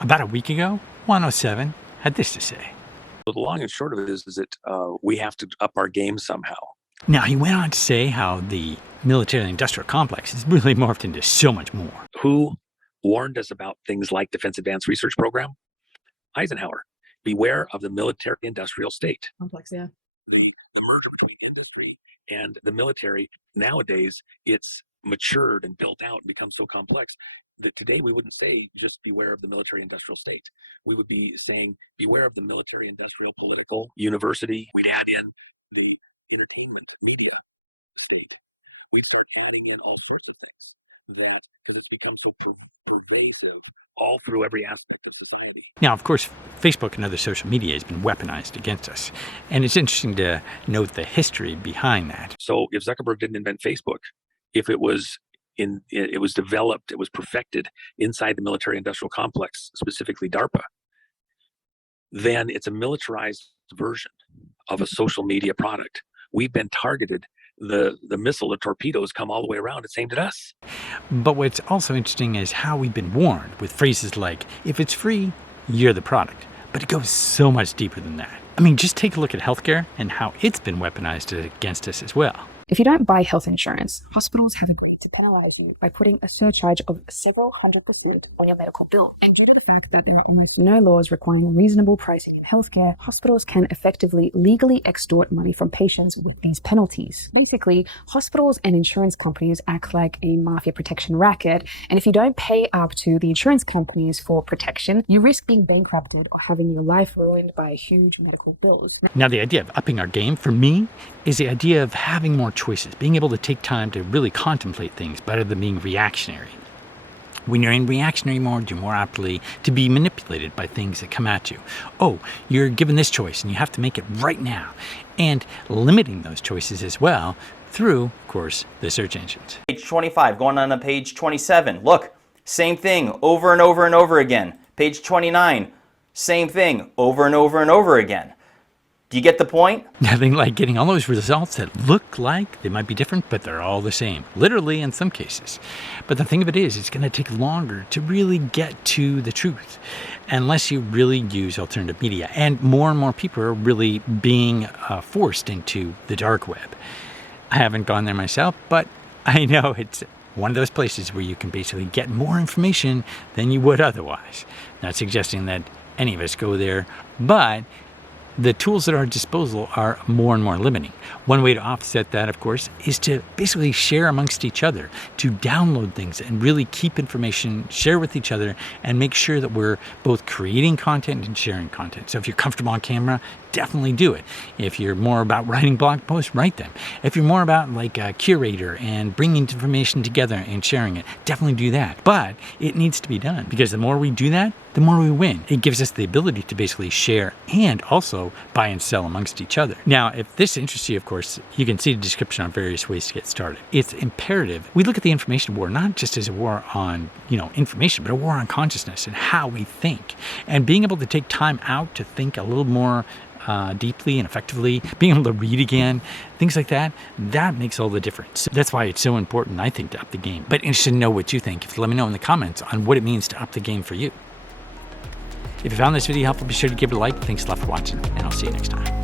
About a week ago, Juan O Savin had this to say. The long and short of it is that we have to up our game somehow. Now, he went on to say how the military-industrial complex has really morphed into so much more. Who warned us about things like Defense Advanced Research Program? Eisenhower. Beware of the military-industrial state. Complex, yeah. The merger between industry and the military, nowadays, it's matured and built out and become so complex that today we wouldn't say just beware of the military-industrial state. We would be saying beware of the military-industrial political university. We'd add in the entertainment media state. We'd start adding in all sorts of things that, because it's become so pervasive all through every aspect of society. Now, of course, Facebook and other social media has been weaponized against us. And it's interesting to note the history behind that. So if Zuckerberg didn't invent Facebook, if it was developed, it was perfected inside the military-industrial complex, specifically DARPA, then it's a militarized version of a social media product. We've been targeted. The missile, the torpedoes come all the way around. It's aimed at us. But what's also interesting is how we've been warned with phrases like, if it's free, you're the product. But it goes so much deeper than that. I mean, just take a look at healthcare and how it's been weaponized against us as well. If you don't buy health insurance, hospitals have agreed to penalize you by putting a surcharge of several 100% on your medical bill. And due to the fact that there are almost no laws requiring reasonable pricing in healthcare, hospitals can effectively legally extort money from patients with these penalties. Basically, hospitals and insurance companies act like a mafia protection racket, and if you don't pay up to the insurance companies for protection, you risk being bankrupted or having your life ruined by huge medical bills. Now, the idea of upping our game, for me, is the idea of having more choices, being able to take time to really contemplate things better than being reactionary. When you're in reactionary mode, you're more aptly to be manipulated by things that come at you. Oh, you're given this choice and you have to make it right now. And limiting those choices as well through, of course, the search engines. Page 25, going on to page 27. Look, same thing over and over and over again. Page 29, same thing over and over and over again. Do you get the point? Nothing like getting all those results that look like they might be different, but they're all the same, literally in some cases. But the thing of it is, it's going to take longer to really get to the truth, unless you really use alternative media. And more people are really being forced into the dark web. I haven't gone there myself, but I know it's one of those places where you can basically get more information than you would otherwise. Not suggesting that any of us go there, but the tools at our disposal are more and more limiting. One way to offset that, of course, is to basically share amongst each other, to download things and really keep information, share with each other, and make sure that we're both creating content and sharing content. So if you're comfortable on camera, definitely do it. If you're more about writing blog posts, write them. If you're more about like a curator and bringing information together and sharing it, definitely do that. But it needs to be done, because the more we do that, the more we win. It gives us the ability to basically share and also buy and sell amongst each other. Now, if this interests you, of course, you can see the description on various ways to get started. It's imperative we look at the information war not just as a war on, information, but a war on consciousness and how we think. And being able to take time out to think a little more deeply and effectively, being able to read again, things like that, that makes all the difference. That's why it's so important, I think, to up the game. But interested to know what you think. Let me know in the comments on what it means to up the game for you. If you found this video helpful, be sure to give it a like. Thanks a lot for watching, and I'll see you next time.